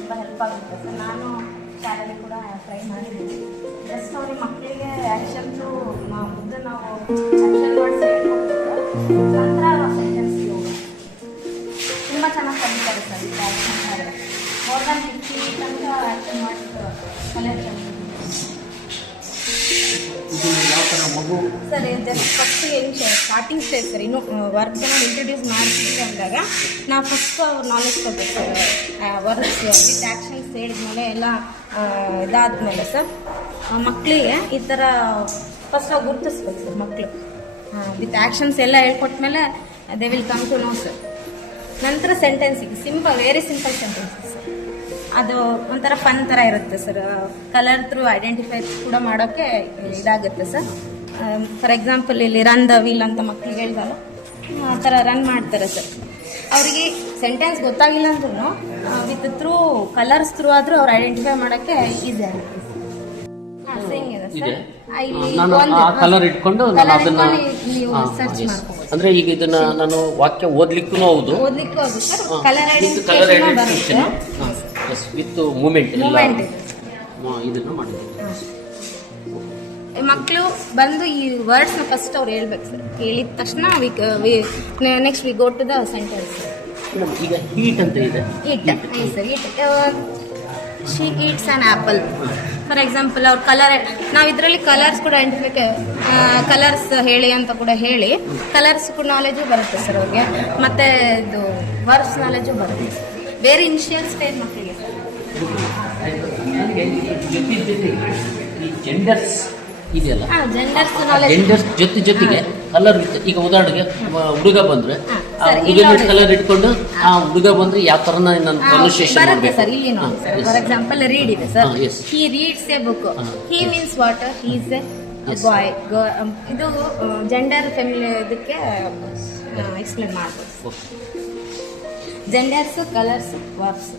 ತುಂಬ ಹೆಲ್ಪ್ ಆಗುತ್ತೆ ಸರ್. ನಾನು ಶಾಲೆಯಲ್ಲಿ ಕೂಡ ಟ್ರೈ ಮಾಡಿದ್ದೀನಿ. ಜಸ್ಟ್ ಅವ್ರಿಗೆ ಮಕ್ಕಳಿಗೆ ಆ್ಯಕ್ಷನ್ಸು ಮೊದಲು ನಾವು ಆ್ಯಕ್ಷನ್ ವರ್ಡ್ಸ್ ಹೇಳ್ಕೊಡ್ಬೇಕು, ನಂತರ ಸೆಂಟೆನ್ಸ್ ತುಂಬ ಚೆನ್ನಾಗಿ ಕಲಿತಾರೆ ಸರ್. ಇದು ಆ್ಯಕ್ಷನ್ ಆದರೆ ಮೋರ್ ದ್ಯಾನ್ 50 ತನಕ ಆ್ಯಕ್ಷನ್ ವರ್ಡ್ಸ್ ಕಲಿಯಕ್ಕೆ ಯಾವ ಥರ ಮಗು ಸರ್ ಜಸ್ಟ್ ಫಸ್ಟ್ ಏನು ಸ್ಟಾರ್ಟಿಂಗ್ ಸ್ಟೇಜ್ ಸರ್. ಇನ್ನೂ ವರ್ಕ್ನ ಇಂಟ್ರೊಡ್ಯೂಸ್ ಮಾಡ್ತಿದ್ದೀವಿ ಅಂದಾಗ ನಾವು ಫಸ್ಟ್ ಅವ್ರ ನಾಲೆಜ್ ಕೊಡ್ಬೇಕು ಸರ್. ವರ್ಕ್ಸ್ ವಿತ್ ಆ್ಯಕ್ಷನ್ಸ್ ಹೇಳಿದ್ಮೇಲೆ ಎಲ್ಲ ಇದಾದಮೇಲೆ ಸರ್ ಮಕ್ಕಳಿಗೆ ಈ ಥರ ಫಸ್ಟ್ ನಾವು ಗುರುತಿಸ್ಬೇಕು ಸರ್. ಮಕ್ಕಳು ವಿತ್ ಆ್ಯಕ್ಷನ್ಸ್ ಎಲ್ಲ ಹೇಳ್ಕೊಟ್ಮೇಲೆ they will come to know sir. ನಂತರ ಸೆಂಟೆನ್ಸಿಗೆ ವೆರಿ ಸಿಂಪಲ್ ಸೆಂಟೆನ್ಸಸ್, ಅದು ಒಂಥರ ಫನ್ ಥರ ಇರುತ್ತೆ ಸರ್. ಕಲರ್ ಥ್ರೂ ಐಡೆಂಟಿಫೈ ಕೂಡ ಮಾಡೋಕ್ಕೆ ಇದಾಗುತ್ತೆ ಸರ್. ಫಾರ್ ಎಕ್ಸಾಂಪಲ್ ಇಲ್ಲಿ ರನ್ ದ ವೀಲ್ ಅಂತ ಮಕ್ಳಿಗೆ ಹೇಳ್ದಲ್ಲ, ಆ ಥರ ರನ್ ಮಾಡ್ತಾರೆ ಸರ್. ಅವರಿಗೆ ಸೆಂಟೆನ್ಸ್ ಗೊತ್ತಾಗಿಲ್ಲ ಅಂದ್ರೂ ವಿತ್ ಥ್ರೂ ಕಲರ್ಸ್ ಥ್ರೂ ಆದರೂ ಅವ್ರು ಐಡೆಂಟಿಫೈ ಮಾಡೋಕ್ಕೆ ಈಸಿ ಆಗುತ್ತೆ. ಕಲರ್ ಇಟ್ಕೊಂಡು ನಾನು ಅದನ್ನ ಸರ್ಚ್ ಮಾಡ್ಬೋದು. ಅಂದ್ರೆ ಈಗ ಇದನ್ನ ನಾನು ವಾಕ್ಯ ಓದ್ಲಿಕ್ಕೂ ಹೌದು sir. Colour identification with movement ಇದನ್ನ ಮಾಡಿದ್ದೀನಿ. ಮಕ್ಕಳು ಬಂದು ಈ ವರ್ಡ್ಸ್ನ ಫಸ್ಟ್ ಅವ್ರು ಹೇಳ್ಬೇಕು ಸರ್. ಹೇಳಿದ ತಕ್ಷಣ next we go to the sentence. ಈಗ ಹೀಟ್ ಅಂತ ಇದೆ. She eats an apple for example. ಅವ್ರ ಕಲರ್ ನಾವು ಇದರಲ್ಲಿ ಕಲರ್ಸ್ ಕೂಡ ಕಲರ್ಸ್ ಹೇಳಿ ಅಂತ ಕೂಡ ಹೇಳಿ ಕಲರ್ಸ್ ಕೂಡ ನಾಲೆಜು ಬರುತ್ತೆ ಸರ್ ಅವ್ರಿಗೆ. ಮತ್ತು ಇದು ವರ್ಡ್ಸ್ ನಾಲೆಜು ಬರುತ್ತೆ. ಬೇರೆ ಇನಿಷಿಯಲ್ ಸ್ಟೇಜ್ ಮಕ್ಕಳಿಗೆ ಸರ್. ಜೆಂಡರ್ಸ್ ಇದೆಯಲ್ಲ, ಜೆಂಡರ್ಸ್ ನಾಲೆಜ್, ಜೆಂಡರ್ಸ್ ಜೊತೆಗೆ ಕಲರ್. ಈಗ ಉದಾಹರಣೆಗೆ ಹುಡುಗ ಬಂದ್ರೆ ಹುಡುಗ ಕಲರ್ ಇಟ್ಕೊಂಡು ಆ ಹುಡುಗ ಬಂದ್ರೆ ಯಾವ ತರ ನಾನು ಪ್ರೊನೌನ್ಸಿಯೇಷನ್ ಬರುತ್ತೆ ಸರ್. ಇಲ್ಲಿ ನೋಡಿ ಸರ್, ಫಾರ್ ಎಕ್ಸಾಂಪಲ್ ರೀಡ್ ಇದೆ sir. He reads a book. He means what? He is a boy. ಇದು ಜೆಂಡರ್ ಫೆಮಿಲಿ ಇದಕ್ಕೆ ಎಕ್ಸ್ಪ್ಲೇನ್ ಮಾಡ್ಬೋದು. Genders, colours, verbs